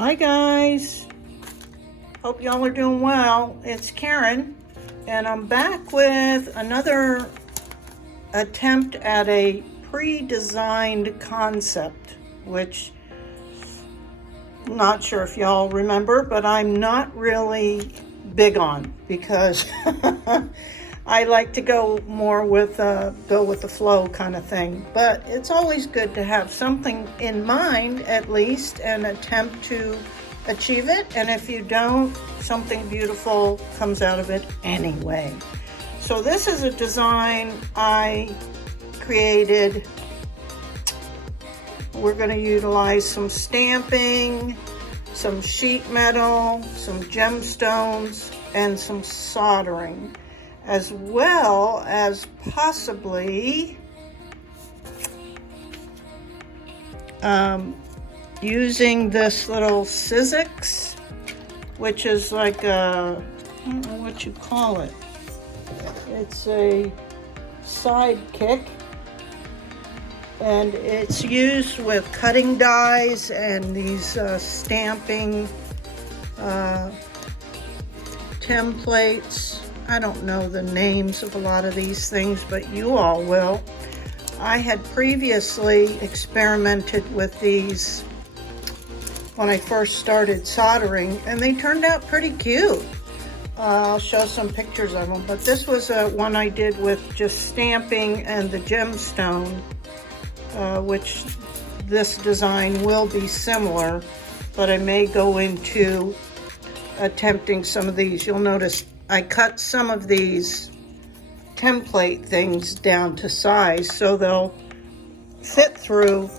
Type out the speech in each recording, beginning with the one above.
Hi guys, hope y'all are doing well. It's Karen and I'm back with another attempt at a pre-designed concept, which I'm not sure if y'all remember, but I'm not really big on because I like to go more with go with the flow kind of thing. But it's always good to have something in mind at least and attempt to achieve it. And if you don't, something beautiful comes out of it anyway. So this is a design I created. We're going to utilize some stamping, some sheet metal, some gemstones, and some soldering, as well as possibly using this little Sizzix, which is like a, I don't know what you call it. It's a sidekick, and it's used with cutting dies and these stamping templates. I don't know the names of a lot of these things, but you all will. I had previously experimented with these when I first started soldering, and they turned out pretty cute. I'll show some pictures of them, but this was one I did with just stamping and the gemstone, which this design will be similar, but I may go into attempting some of these. You'll notice I cut some of these template things down to size so they'll fit through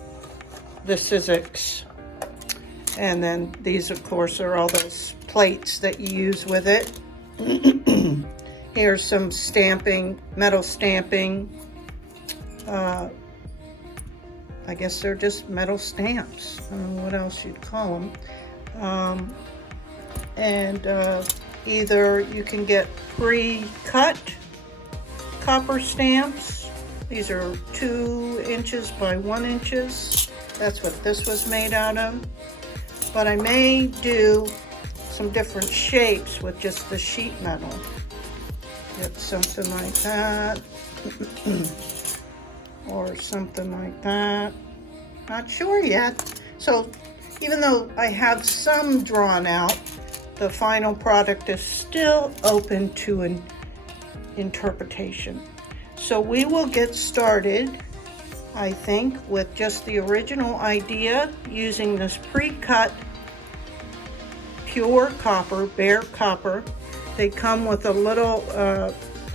the Sizzix. And then these, of course, are all those plates that you use with it. Here's some stamping, metal stamping. I guess they're just metal stamps. I don't know what else you'd call them. Either you can get pre-cut copper stamps. These are 2 inches by 1 inches. That's what this was made out of. But I may do some different shapes with just the sheet metal. Get something like that. Or something like that. Not sure yet. So even though I have some drawn out, the final product is still open to an interpretation. So we will get started, I think, with just the original idea using this pre-cut pure copper, bare copper. They come with a little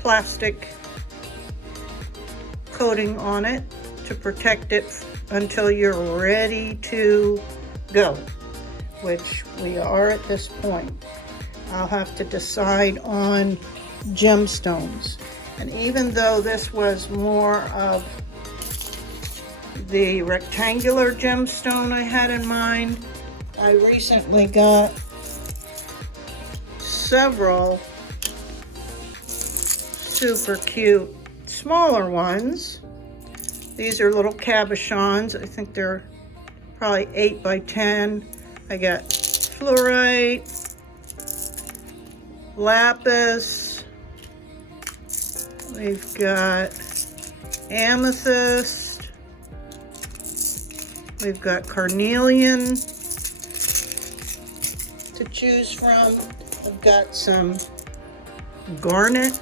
plastic coating on it to protect it until you're ready to go, which we are at this point. I'll have to decide on gemstones. And even though this was more of the rectangular gemstone I had in mind, I recently got several super cute smaller ones. These are little cabochons. I think they're probably 8 by 10. I got fluorite, lapis, we've got amethyst, we've got carnelian to choose from. I've got some garnet,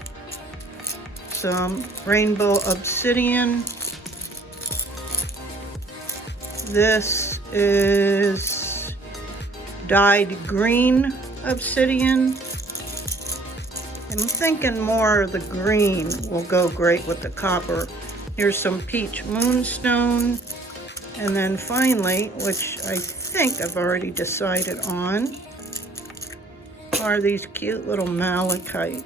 some rainbow obsidian. This is dyed green obsidian. I'm thinking more of the green will go great with the copper. Here's some peach moonstone. And then finally, which I think I've already decided on, are these cute little malachite.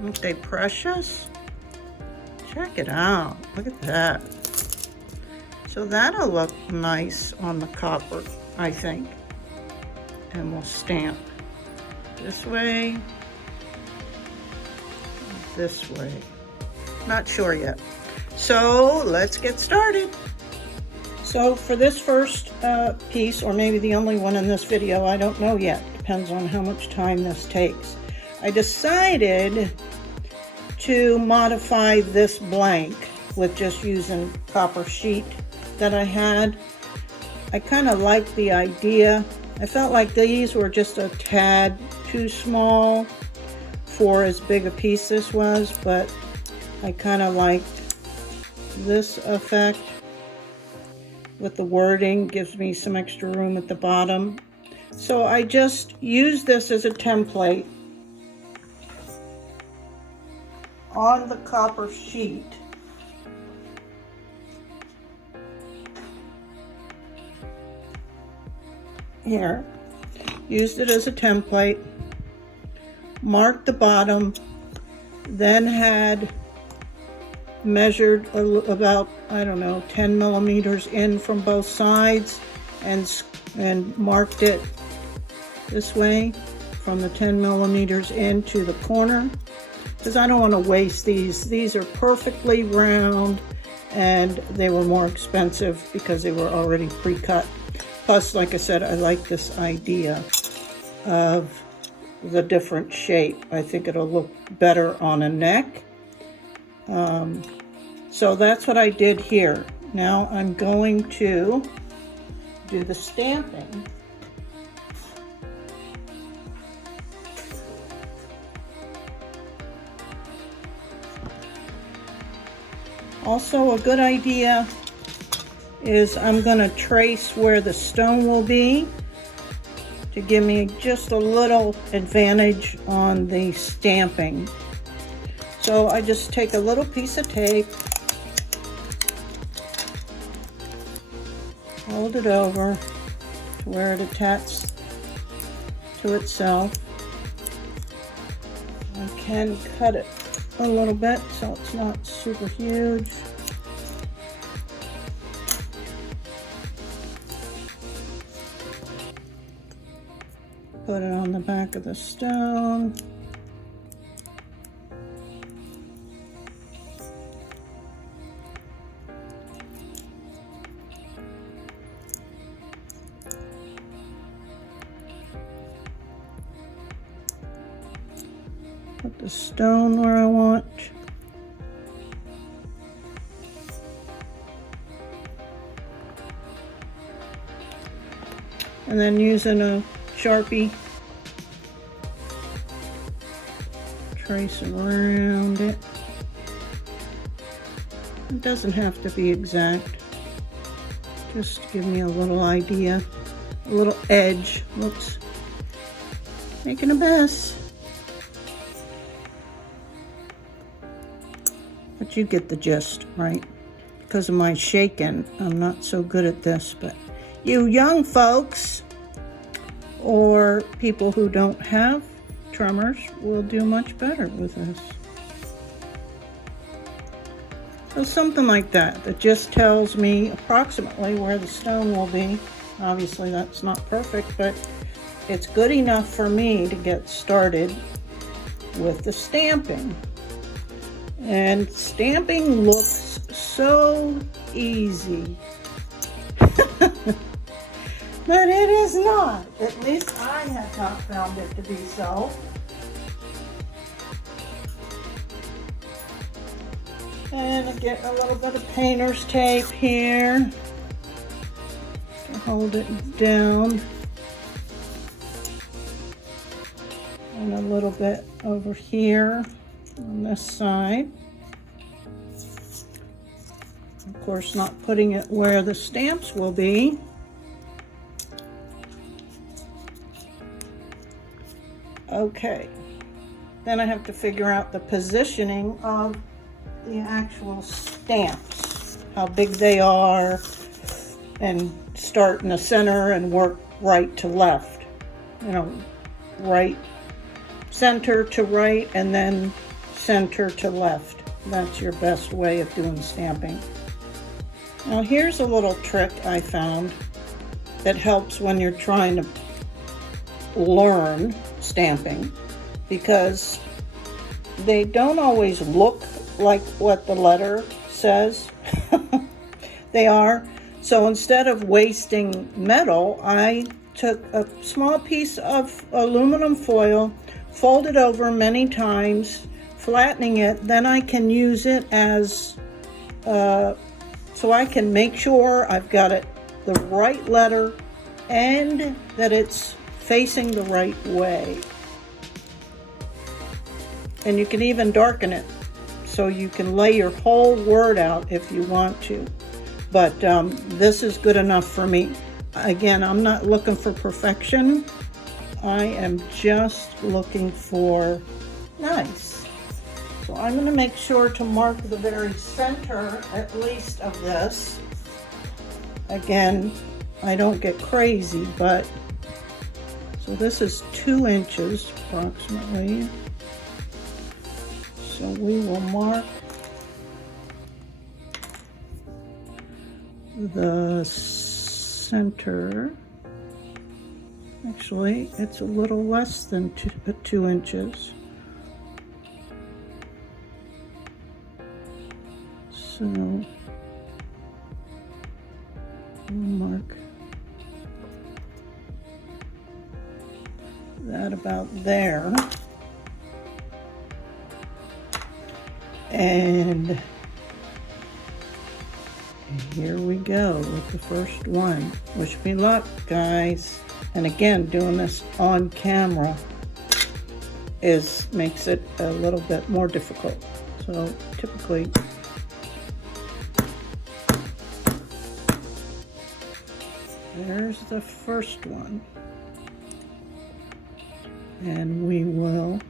Aren't they precious? Check it out. Look at that. So that'll look nice on the copper, I think. And we'll stamp this way, this way. Not sure yet. So let's get started. So for this first piece, or maybe the only one in this video, I don't know yet, depends on how much time this takes, I decided to modify this blank with just using copper sheet that I had. I kind of liked the idea. I felt like these were just a tad too small for as big a piece this was, but I kind of liked this effect with the wording. Gives me some extra room at the bottom. So I just used this as a template on the copper sheet. Here, used it as a template, marked the bottom, then had measured about, I don't know, 10 millimeters in from both sides, and marked it this way from the 10 millimeters into the corner, because I don't want to waste these. These are perfectly round, and they were more expensive because they were already pre-cut. Plus, like I said, I like this idea of the different shape. I think it'll look better on a neck. So that's what I did here. Now I'm going to do the stamping. Also, a good idea is I'm going to trace where the stone will be to give me just a little advantage on the stamping. So I just take a little piece of tape, hold it over to where it attaches to itself. I can cut it a little bit so it's not super huge. Put it on the back of the stone. Put the stone where I want. And then using a Sharpie, trace around it. It doesn't have to be exact, just to give me a little idea, a little edge. Whoops, making a mess. But you get the gist, right? Because of my shaking, I'm not so good at this, but you young folks or people who don't have tremors will do much better with this. So something like that, that just tells me approximately where the stone will be. Obviously that's not perfect, but it's good enough for me to get started with the stamping. And stamping looks so easy. But it is not. At least I have not found it to be so. And I get a little bit of painter's tape here to hold it down. And a little bit over here on this side. Of course, not putting it where the stamps will be. Okay, then I have to figure out the positioning of the actual stamps, how big they are, and start in the center and work right to left. You know, right, center to right, and then center to left. That's your best way of doing stamping. Now here's a little trick I found that helps when you're trying to learn stamping, because they don't always look like what the letter says they are. So instead of wasting metal, I took a small piece of aluminum foil, folded over many times, flattening it. Then I can use it as, so I can make sure I've got it the right letter and that it's facing the right way. And you can even darken it so you can lay your whole word out if you want to. But this is good enough for me. Again, I'm not looking for perfection. I am just looking for nice. So I'm going to make sure to mark the very center, at least, of this. Again, I don't get crazy, but so this is 2 inches approximately. So we will mark the center. Actually, it's a little less than 2 inches. So we'll mark that about there. And here we go with the first one. Wish me luck, guys. And again, doing this on camera makes it a little bit more difficult. So typically, there's the first one. And we will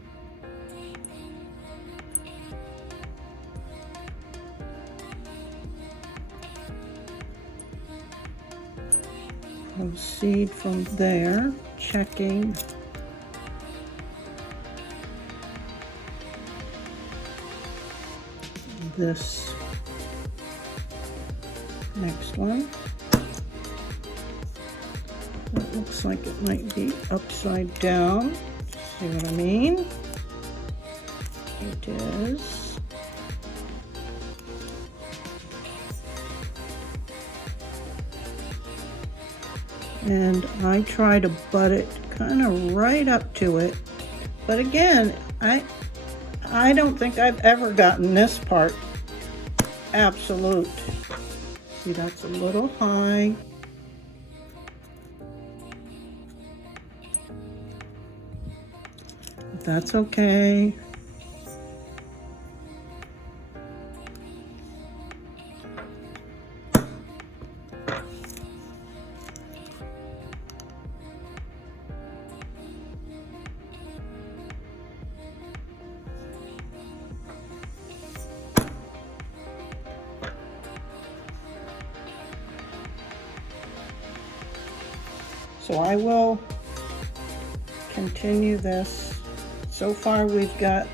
proceed from there, checking this next one. It looks like it might be upside down. See what I mean? It is. And I try to butt it kind of right up to it. But again, I don't think I've ever gotten this part absolute. See, that's a little high. But that's okay. So I will continue this. So far we've got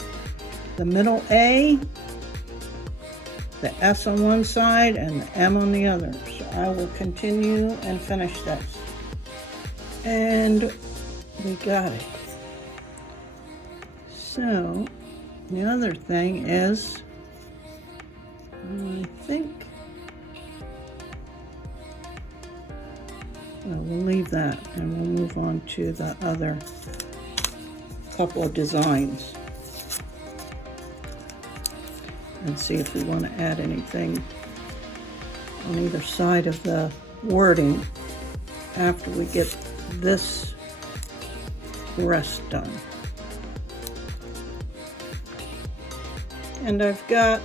the middle A, the S on one side, and the M on the other. So I will continue and finish this. And we got it. So the other thing is, I think, well, we'll leave that and we'll move on to the other couple of designs and see if we want to add anything on either side of the wording after we get this rest done. And I've got,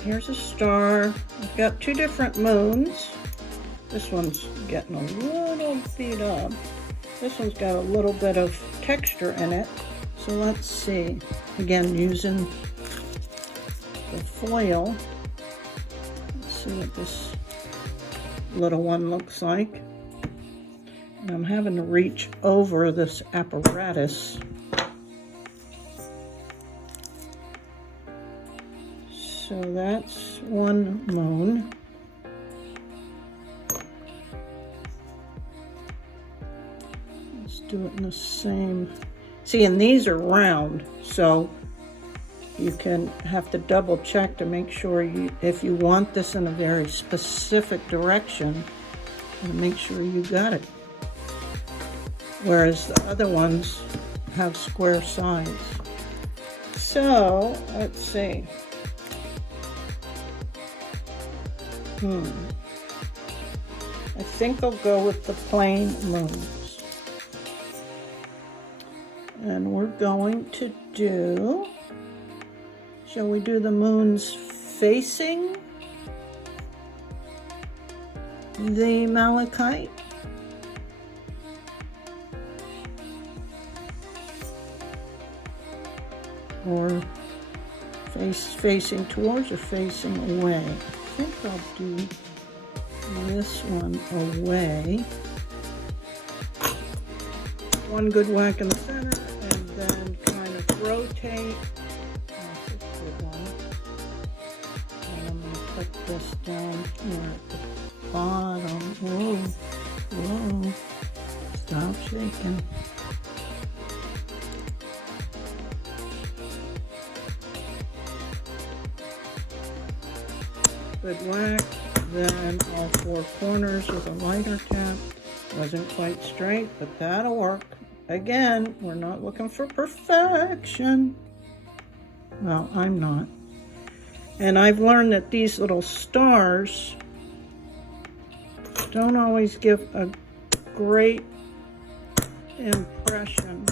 here's a star. I've got 2 different moons. This one's getting a little beat up. This one's got a little bit of texture in it. So let's see. Again, using the foil. Let's see what this little one looks like. And I'm having to reach over this apparatus. So that's one moon. Let's do it in the same. See, and these are round, so you can have to double check to make sure if you want this in a very specific direction, and make sure you got it. Whereas the other ones have square sides. So, let's see. I think I'll go with the plain moons. And we're going to do, shall we do the moons facing the malachite? Or facing towards or facing away? I think I'll do this one away. One good whack in the center and then kind of rotate. That's a good one. And I'm going to put this down here at the bottom. Whoa, whoa. Stop shaking. Good whack, then all four corners with a lighter tap. Wasn't quite straight, but that'll work. Again, we're not looking for perfection. Well, I'm not. And I've learned that these little stars don't always give a great impression.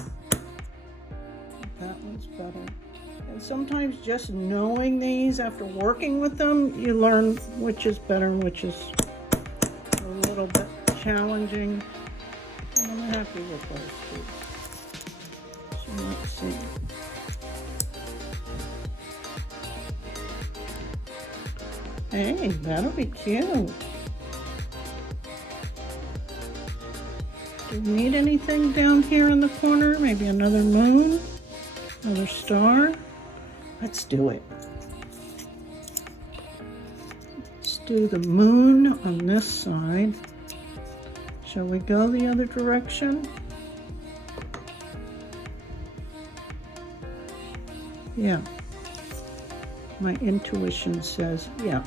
That one's better. And sometimes just knowing these after working with them, you learn which is better and which is a little bit challenging. I'm happy with those two. So let's see. Hey, that'll be cute. Do we need anything down here in the corner? Maybe another moon? Another star? Let's do it. Let's do the moon on this side. Shall we go the other direction? Yeah. My intuition says yeah.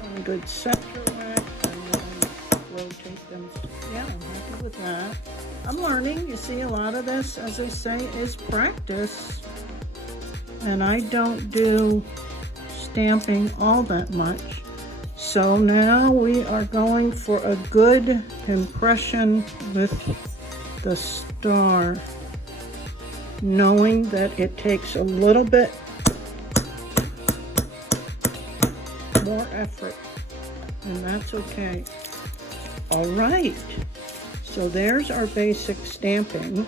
One good center whack and then rotate them. Yeah, I'm happy with that. I'm learning. You see, a lot of this, as I say, is practice. And I don't do stamping all that much. So now we are going for a good impression with the star, knowing that it takes a little bit more effort, and that's okay. All right, so there's our basic stamping,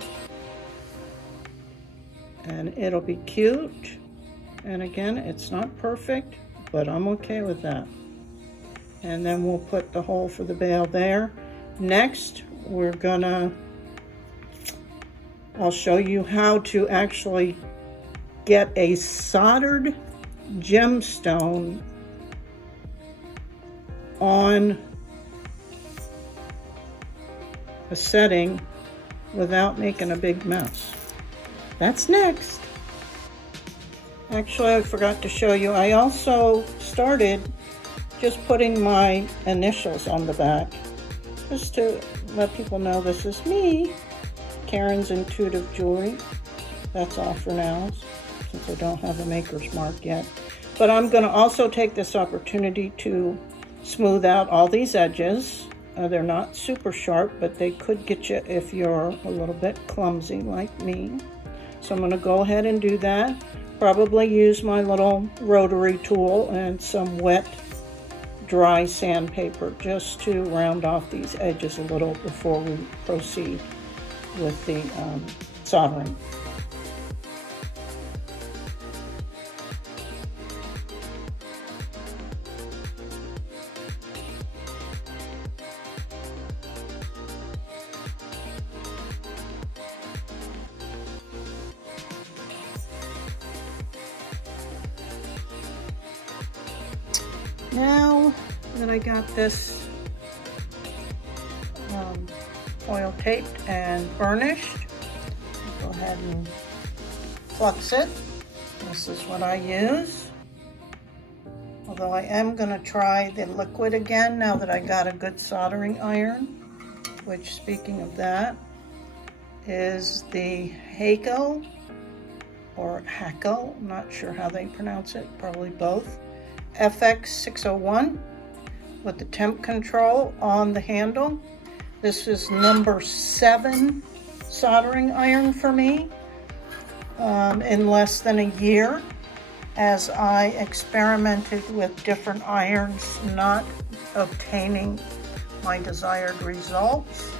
and it'll be cute. And again, it's not perfect, but I'm okay with that. And then we'll put the hole for the bail there. Next, I'll show you how to actually get a soldered gemstone on a setting without making a big mess. That's next. Actually, I forgot to show you, I also started just putting my initials on the back, just to let people know this is me, Karen's Intuitive Jewelry. That's all for now, since I don't have a maker's mark yet. But I'm going to also take this opportunity to smooth out all these edges. They're not super sharp, but they could get you if you're a little bit clumsy like me. So I'm going to go ahead and do that. Probably use my little rotary tool and some wet, dry sandpaper just to round off these edges a little before we proceed with the soldering. Now that I got this foil taped and burnished, I'll go ahead and flux it. This is what I use. Although I am going to try the liquid again now that I got a good soldering iron, which, speaking of that, is the Hako or Hako, I'm not sure how they pronounce it, probably both, FX601 with the temp control on the handle. This is number 7 soldering iron for me in less than a year, as I experimented with different irons, not obtaining my desired results.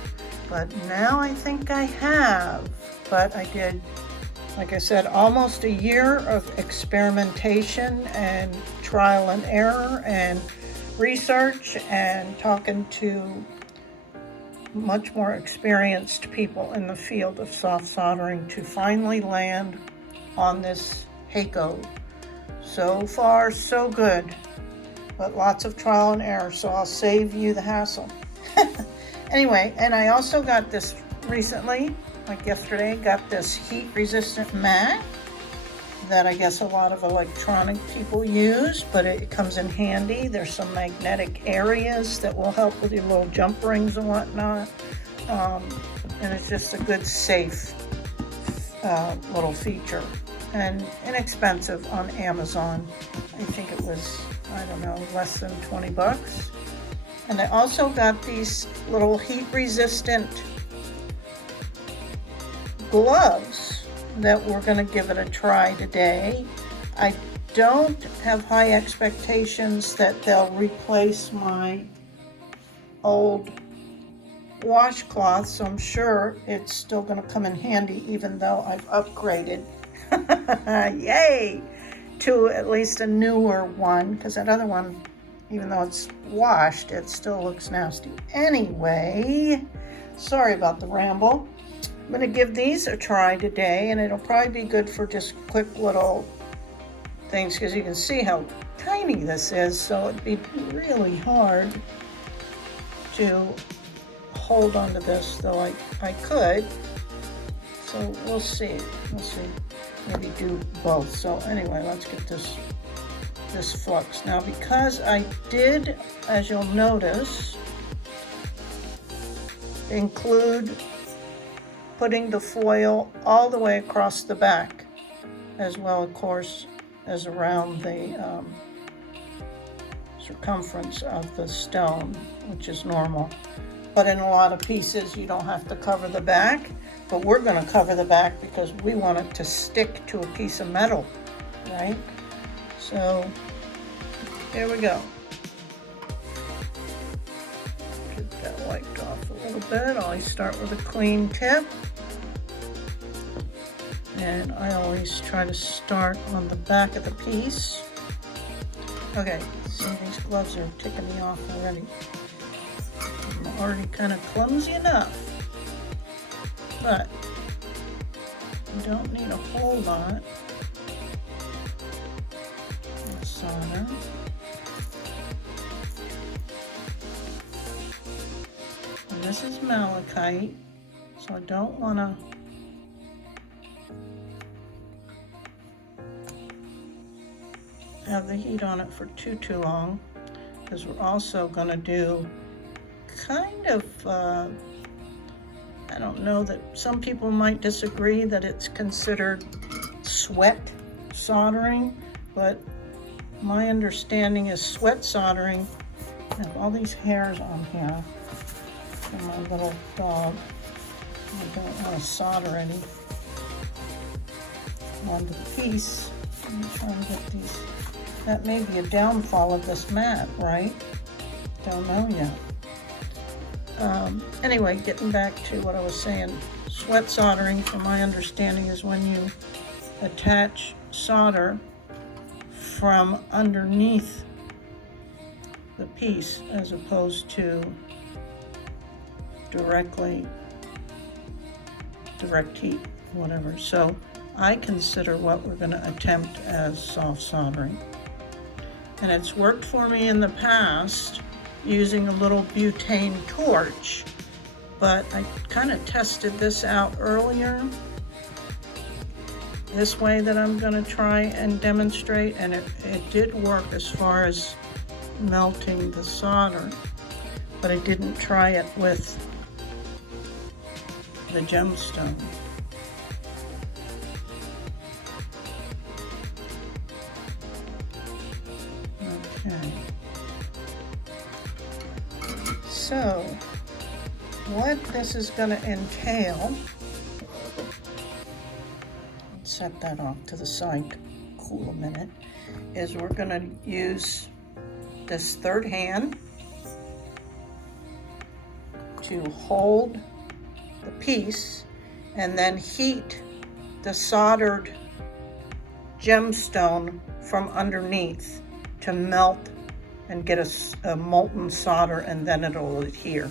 But now I think I have. But I did, like I said, almost a year of experimentation and trial and error and research and talking to much more experienced people in the field of soft soldering to finally land on this Hako. So far, so good, but lots of trial and error, so I'll save you the hassle. Anyway, and I also got this recently, like yesterday, got this heat-resistant mat that I guess a lot of electronic people use, but it comes in handy. There's some magnetic areas that will help with your little jump rings and whatnot, and it's just a good, safe little feature. And inexpensive on Amazon. I think it was, I don't know, less than 20 bucks. And I also got these little heat-resistant gloves that we're going to give it a try today. I don't have high expectations that they'll replace my old washcloth, so I'm sure it's still going to come in handy, even though I've upgraded yay, to at least a newer one, because that other one, even though it's washed, it still looks nasty. Anyway, sorry about the ramble. I'm going to give these a try today, and it'll probably be good for just quick little things, because you can see how tiny this is, so it'd be really hard to hold onto this, though I could. So we'll see. Maybe do both. So anyway, let's get this flux. Now, because I did, as you'll notice, include putting the foil all the way across the back, as well, of course, as around the circumference of the stone, which is normal. But in a lot of pieces, you don't have to cover the back. But we're going to cover the back because we want it to stick to a piece of metal, right? So here we go. Get that wiped off a little bit. I always start with a clean tip. And I always try to start on the back of the piece. Okay, see, these gloves are ticking me off already. I'm already kind of clumsy enough. But you don't need a whole lot of solder. And this is malachite, so I don't want to have the heat on it for too long, because we're also going to do kind of I don't know, that some people might disagree that it's considered sweat soldering, but my understanding is sweat soldering. I have all these hairs on here for my little dog. I don't want to solder any onto the piece. I'm trying to get these. That may be a downfall of this mat, right? Don't know yet. Anyway, getting back to what I was saying, sweat soldering, from my understanding, is when you attach solder from underneath the piece as opposed to direct heat, whatever. So I consider what we're going to attempt as soft soldering. And it's worked for me in the past using a little butane torch, but I kind of tested this out earlier this way that I'm going to try and demonstrate, and it did work as far as melting the solder, but I didn't try it with the gemstone. Okay. So, what this is going to entail, set that off to the side to cool a minute, is we're going to use this third hand to hold the piece and then heat the soldered gemstone from underneath to melt and get a molten solder, and then it'll adhere.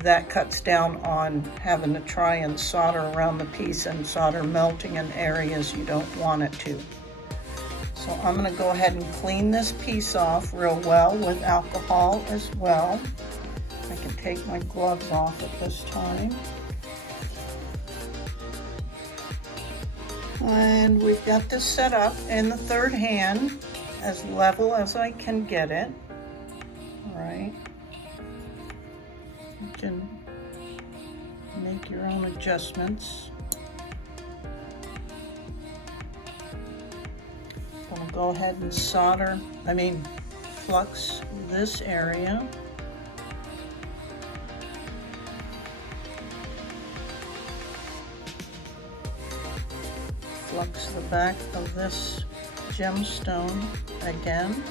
That cuts down on having to try and solder around the piece and solder melting in areas you don't want it to. So I'm going to go ahead and clean this piece off real well with alcohol as well. I can take my gloves off at this time. And we've got this set up in the third hand as level as I can get it. All right. You can make your own adjustments. I'm going to go ahead and flux this area. Flux the back of this gemstone again.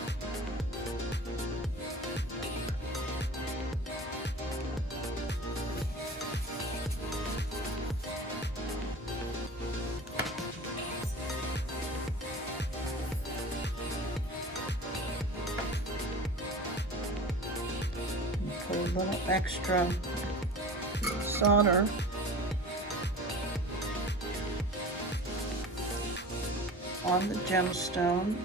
Put a little extra solder on the gemstone.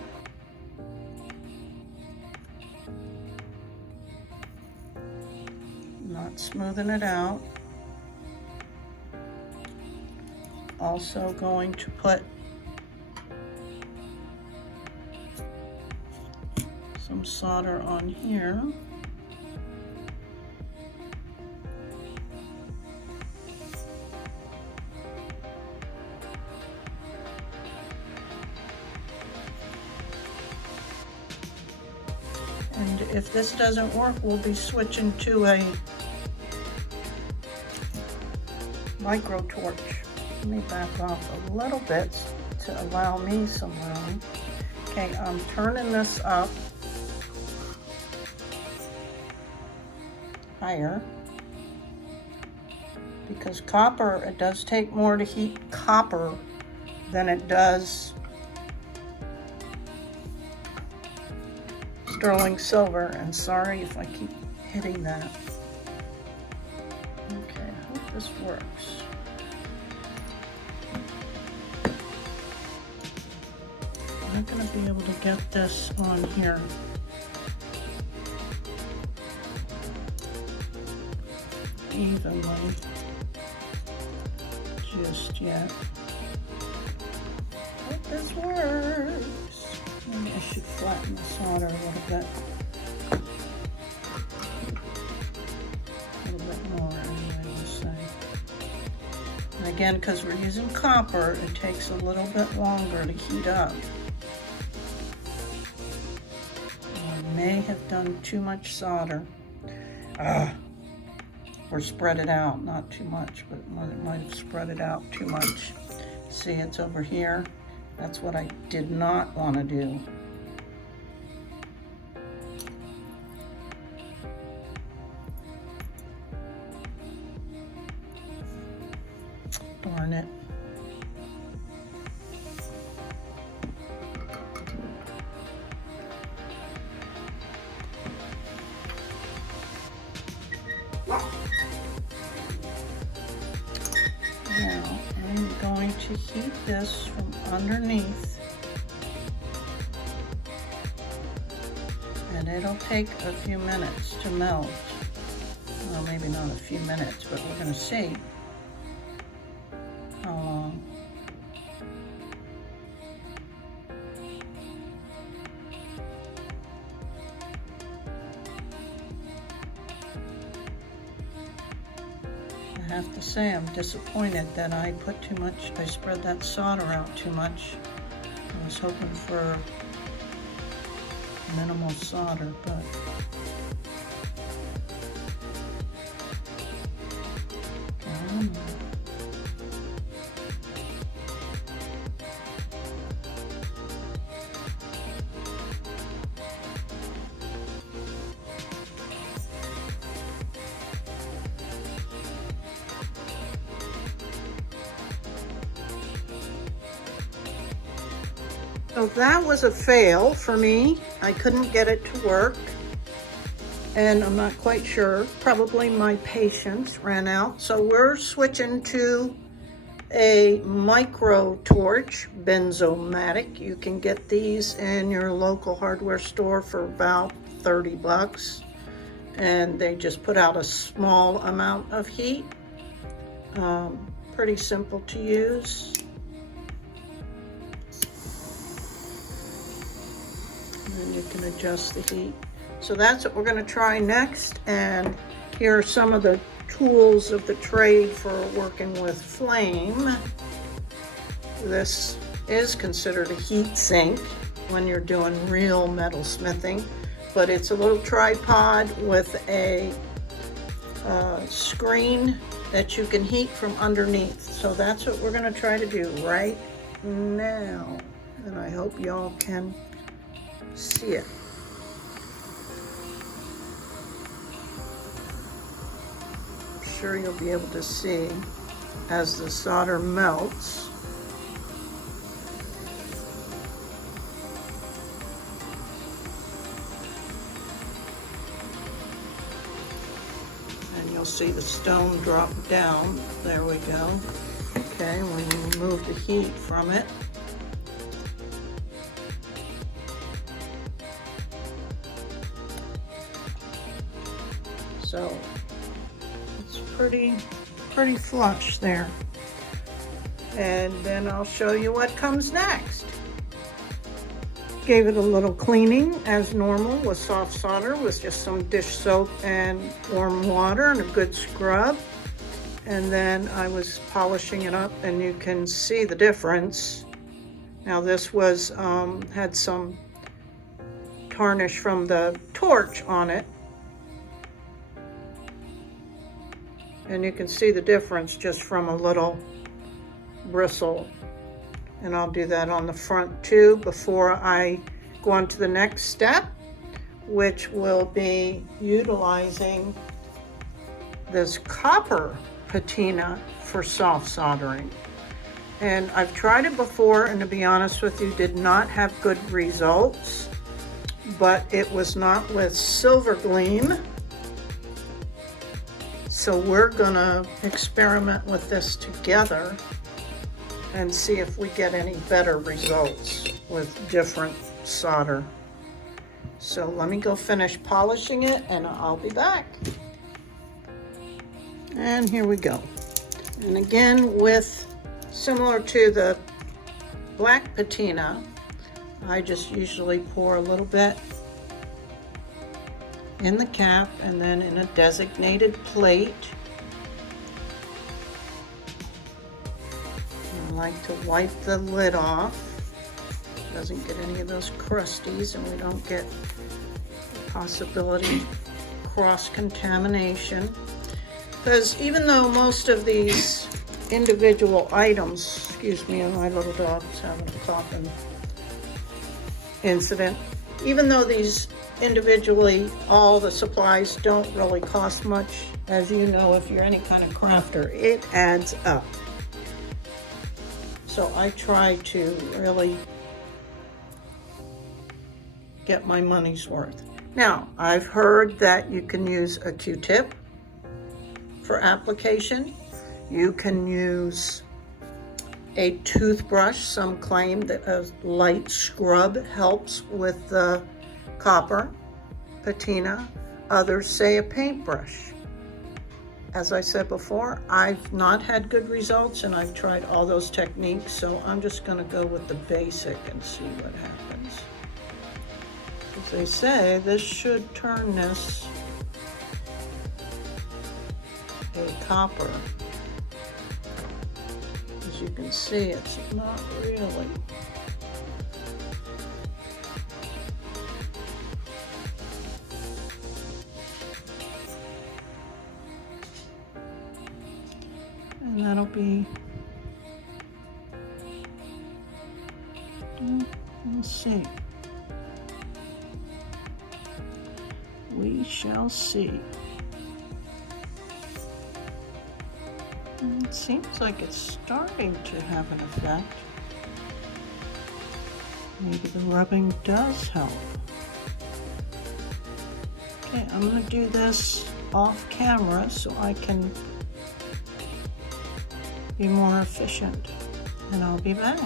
Not smoothing it out. Also going to put some solder on here. And if this doesn't work, we'll be switching to a micro torch. Let me back off a little bit to allow me some room. Okay, I'm turning this up higher because copper, it does take more to heat copper than it does sterling silver, and sorry if I keep hitting that. Okay, I hope this works. I'm not going to be able to get this on here evenly just yet. Hope this works. Maybe I should flatten the solder a little bit. A little bit more, anyway, we'll say. And again, because we're using copper, it takes a little bit longer to heat up. I may have done too much solder. Or spread it out, not too much, but it might have spread it out too much. See, it's over here. That's what I did not want to do. Darn it. Now, I'm going to heat this from underneath, and it'll take a few minutes to melt. Well, maybe not a few minutes, but we're going to see how long. I have to say I'm disappointed that I put too much, I spread that solder out too much. I was hoping for minimal solder, but so that was a fail for me. I couldn't get it to work, and I'm not quite sure. Probably my patience ran out. So we're switching to a micro torch, Bernzomatic. You can get these in your local hardware store for about 30 bucks. And they just put out a small amount of heat. Pretty simple to use. And you can adjust the heat. So that's what we're going to try next. And here are some of the tools of the trade for working with flame. This is considered a heat sink when you're doing real metal smithing, but it's a little tripod with a screen that you can heat from underneath. So that's what we're going to try to do right now. And I hope y'all can see it. I'm sure you'll be able to see as the solder melts. And you'll see the stone drop down. There we go. Okay, we remove the heat from it. So it's pretty flush there. And then I'll show you what comes next. Gave it a little cleaning as normal with soft solder with just some dish soap and warm water and a good scrub. And then I was polishing it up, and you can see the difference. Now this was had some tarnish from the torch on it. And you can see the difference just from a little bristle. And I'll do that on the front too before I go on to the next step, which will be utilizing this copper patina for soft soldering. And I've tried it before, and to be honest with you, did not have good results, but it was not with silver gleam. So we're gonna experiment with this together and see if we get any better results with different solder. So let me go finish polishing it and I'll be back. And here we go. And again, with similar to the black patina, I just usually pour a little bit in the cap and then in a designated plate. I like to wipe the lid off. Doesn't get any of those crusties, and we don't get the possibility of cross-contamination. Because even though most of these individual items, excuse me, my little dog is having a coughing incident, even though these individually, all the supplies don't really cost much, as you know, if you're any kind of crafter, it adds up. So I try to really get my money's worth. Now, I've heard that you can use a Q-tip for application. You can use a toothbrush. Some claim that a light scrub helps with the copper patina. Others say a paintbrush. As I said before, I've not had good results, and I've tried all those techniques, so I'm just going to go with the basic and see what happens. As they say, this should turn this a copper. As you can see, it's not really. And that'll be, we'll see. We shall see. It seems like it's starting to have an effect. Maybe the rubbing does help. Okay, I'm going to do this off camera so I can be more efficient, and I'll be back.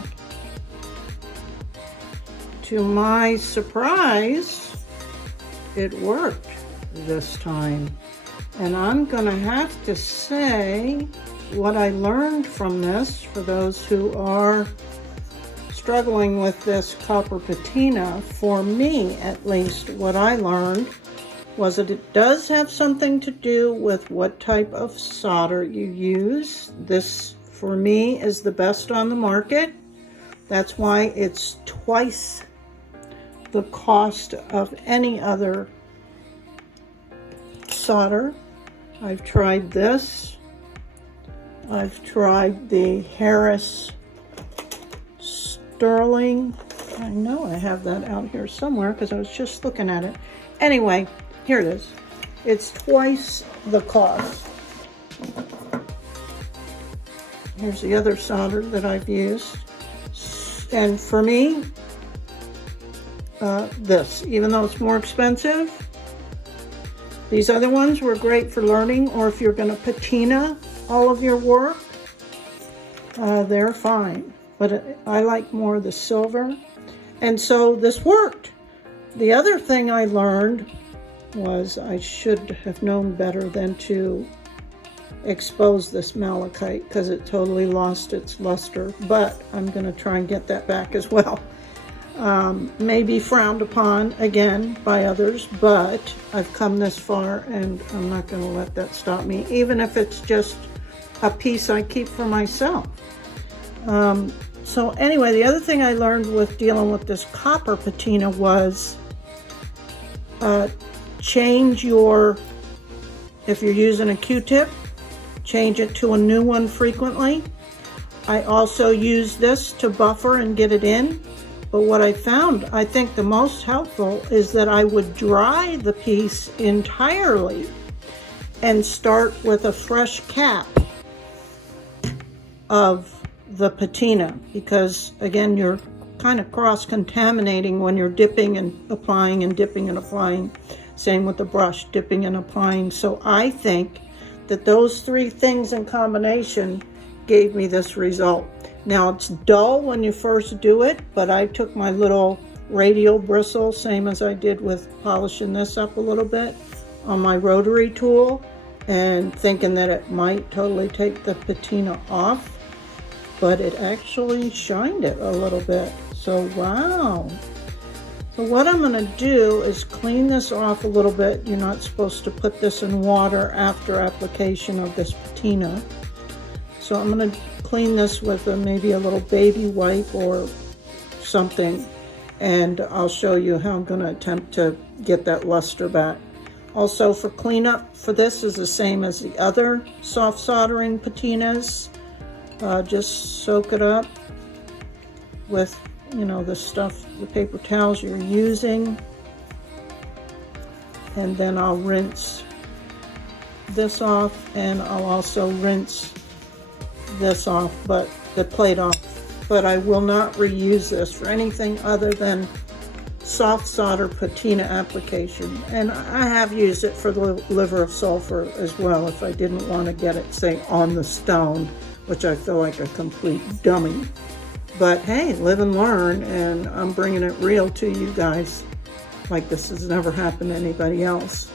To my surprise, it worked this time. And I'm gonna have to say what I learned from this, for those who are struggling with this copper patina. For me, at least, what I learned was that it does have something to do with what type of solder you use. This, for me, is the best on the market. That's why it's twice the cost of any other solder. I've tried this. I've tried the Harris Sterling. I know I have that out here somewhere because I was just looking at it. Anyway, here it is. It's twice the cost. Here's the other solder that I've used. And for me, this, even though it's more expensive, these other ones were great for learning, or if you're going to patina all of your work, they're fine. But I like more the silver. And so this worked. The other thing I learned was I should have known better than to expose this malachite, because it totally lost its luster, but I'm going to try and get that back as well. May be frowned upon again by others, but I've come this far and I'm not going to let that stop me, even if it's just a piece I keep for myself. So anyway, the other thing I learned with dealing with this copper patina was change your, if you're using a Q-tip, change it to a new one frequently. I also use this to buffer and get it in. But what I found, I think the most helpful, is that I would dry the piece entirely and start with a fresh cap of the patina, because again, you're kind of cross-contaminating when you're dipping and applying and dipping and applying. Same with the brush, dipping and applying. So I think that those three things in combination gave me this result. Now it's dull when you first do it, but I took my little radial bristle, same as I did with polishing this up a little bit, on my rotary tool, and thinking that it might totally take the patina off, but it actually shined it a little bit. So wow. So what I'm going to do is clean this off a little bit. You're not supposed to put this in water after application of this patina. So I'm going to clean this with maybe a little baby wipe or something, and I'll show you how I'm going to attempt to get that luster back. Also, for cleanup for this is the same as the other soft soldering patinas. Just soak it up with, you know, the stuff, the paper towels you're using, and then I'll rinse this off, and I'll also rinse this off, but the plate off. But I will not reuse this for anything other than soft solder patina application. And I have used it for the liver of sulfur as well, if I didn't want to get it, say, on the stone, which I feel like a complete dummy. But hey, live and learn, and I'm bringing it real to you guys like this has never happened to anybody else.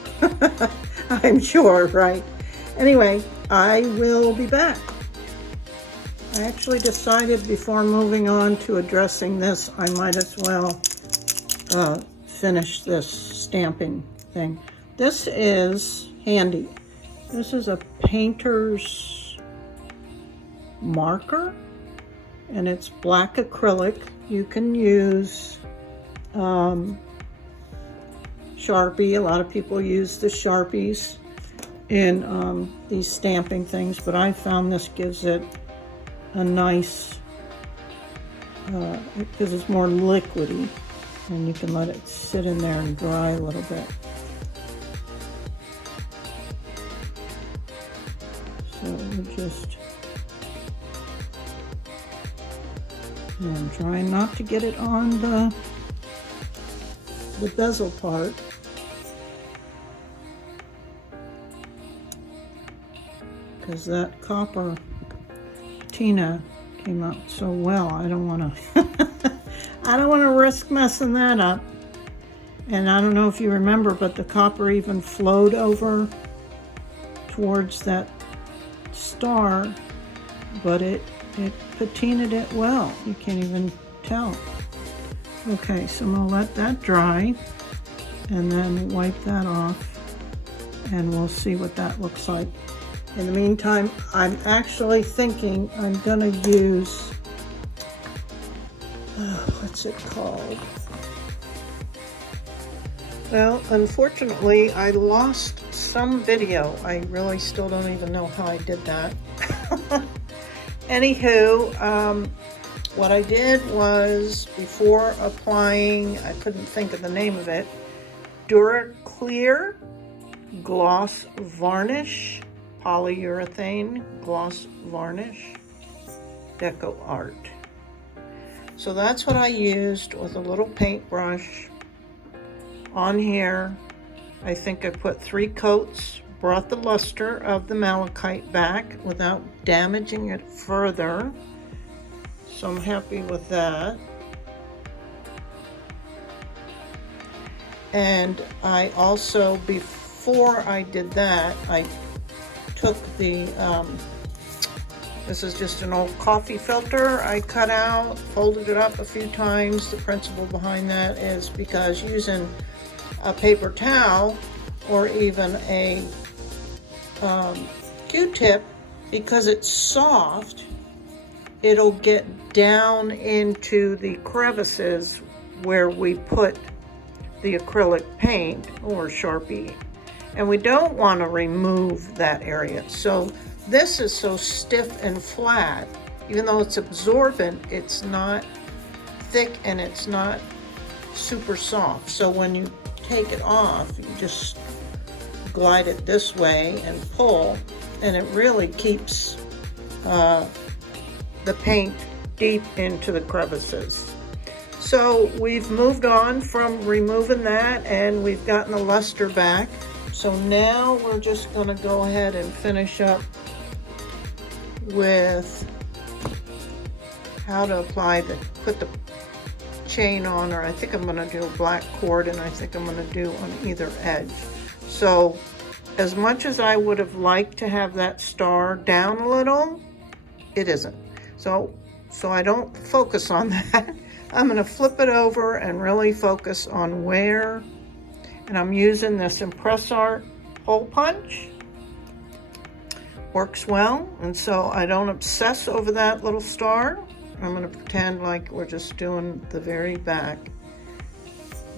I'm sure, right? Anyway, I will be back. I actually decided before moving on to addressing this, I might as well finish this stamping thing. This is handy. This is a painter's marker, and it's black acrylic. You can use Sharpie. A lot of people use the Sharpies in these stamping things, but I found this gives it a nice, because it's more liquidy, and you can let it sit in there and dry a little bit. So we're just, I'm trying not to get it on the bezel part. Because that copper patina came out so well, I don't want to I don't want to risk messing that up. And I don't know if you remember, but the copper even flowed over towards that star, but it patinaed it well. You can't even tell. Okay, so I'm gonna let that dry and then wipe that off, and we'll see what that looks like. In the meantime, I'm actually thinking I'm gonna use, what's it called? Well, unfortunately, I lost some video. I really still don't even know how I did that. Anywho, what I did was, before applying, I couldn't think of the name of it, Clear Gloss Varnish, Polyurethane Gloss Varnish, Deco Art. So that's what I used with a little paintbrush on here. I think I put 3 coats, brought the luster of the malachite back without damaging it further. So I'm happy with that. And I also, before I did that, I took the, this is just an old coffee filter I cut out, folded it up a few times. The principle behind that is because using a paper towel or even a Q-tip, because it's soft, it'll get down into the crevices where we put the acrylic paint or Sharpie, and we don't want to remove that area. So this is so stiff and flat, even though it's absorbent, it's not thick and it's not super soft. So when you take it off, you just glide it this way and pull, and it really keeps the paint deep into the crevices. So we've moved on from removing that, and we've gotten the luster back. So now we're just going to go ahead and finish up with how to apply put the chain on, or I think I'm going to do a black cord, and I think I'm going to do on either edge. So as much as I would have liked to have that star down a little, it isn't. So I don't focus on that. I'm going to flip it over and really focus on where, and I'm using this Impress Art hole punch. Works well, and so I don't obsess over that little star. I'm going to pretend like we're just doing the very back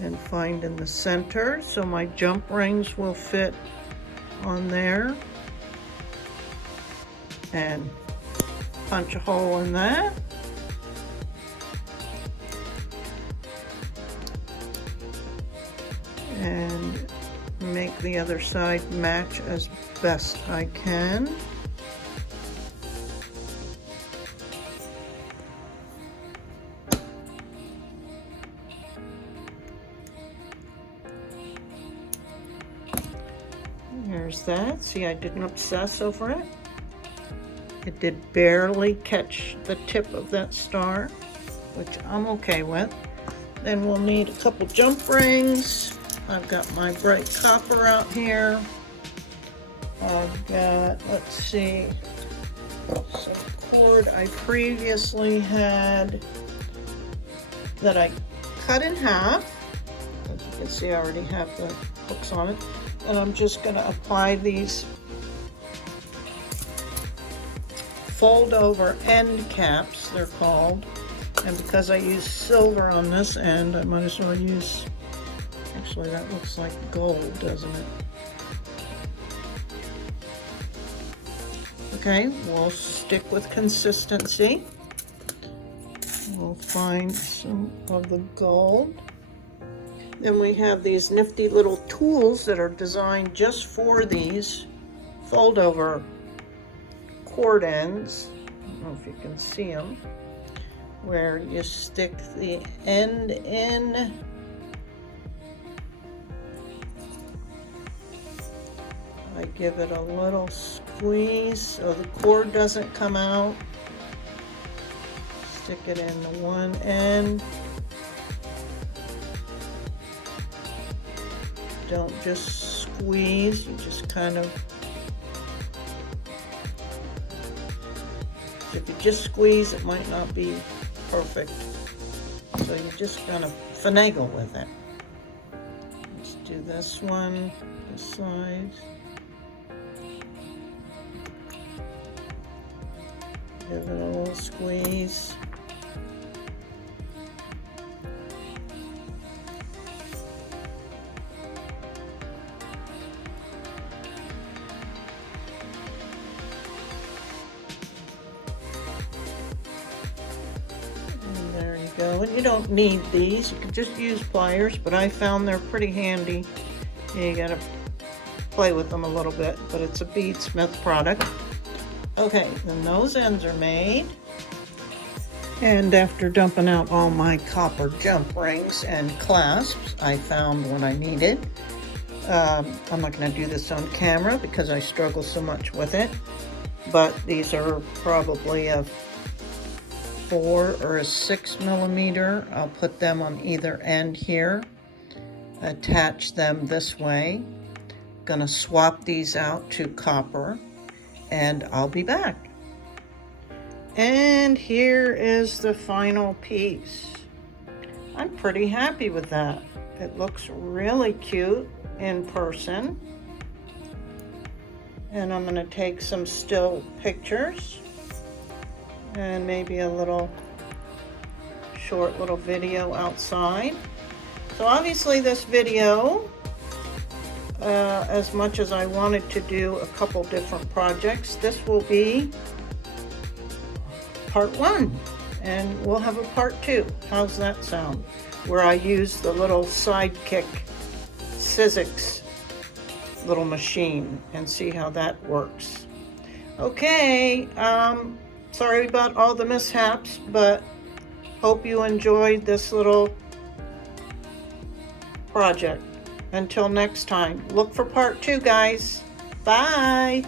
and find in the center, so my jump rings will fit on there, and punch a hole in that. And make the other side match as best I can. There's that. See, I didn't obsess over it. It did barely catch the tip of that star, which I'm okay with. Then we'll need a couple jump rings. I've got my bright copper out here. I've got, let's see, some cord I previously had that I cut in half. As you can see, I already have the hooks on it. And I'm just going to apply these fold over end caps, they're called. And because I use silver on this end, I might as well use, actually that looks like gold, doesn't it? Okay, we'll stick with consistency. We'll find some of the gold. Then we have these nifty little tools that are designed just for these fold over cord ends. I don't know if you can see them, where you stick the end in. I give it a little squeeze so the cord doesn't come out. Stick it in the one end. Don't just squeeze, you just kind of, if you just squeeze, it might not be perfect. So you just kind of finagle with it. Let's do this one, this side. Give it a little squeeze. And there you go. And you don't need these. You can just use pliers, but I found they're pretty handy. You gotta play with them a little bit, but it's a BeadSmith product. Okay, then those ends are made. And after dumping out all my copper jump rings and clasps, I found what I needed. I'm not going to do this on camera because I struggle so much with it. But these are probably a 4 or a 6 millimeter. I'll put them on either end here. Attach them this way. Gonna swap these out to copper. And I'll be back. And here is the final piece. I'm pretty happy with that. It looks really cute in person. And I'm gonna take some still pictures and maybe a little short little video outside. So obviously this video, as much as I wanted to do a couple different projects, this will be part 1, and we'll have a part 2. How's that sound? Where I use the little Sidekick Sizzix little machine and see how that works. Okay, sorry about all the mishaps, but hope you enjoyed this little project. Until next time, look for part 2, guys. Bye.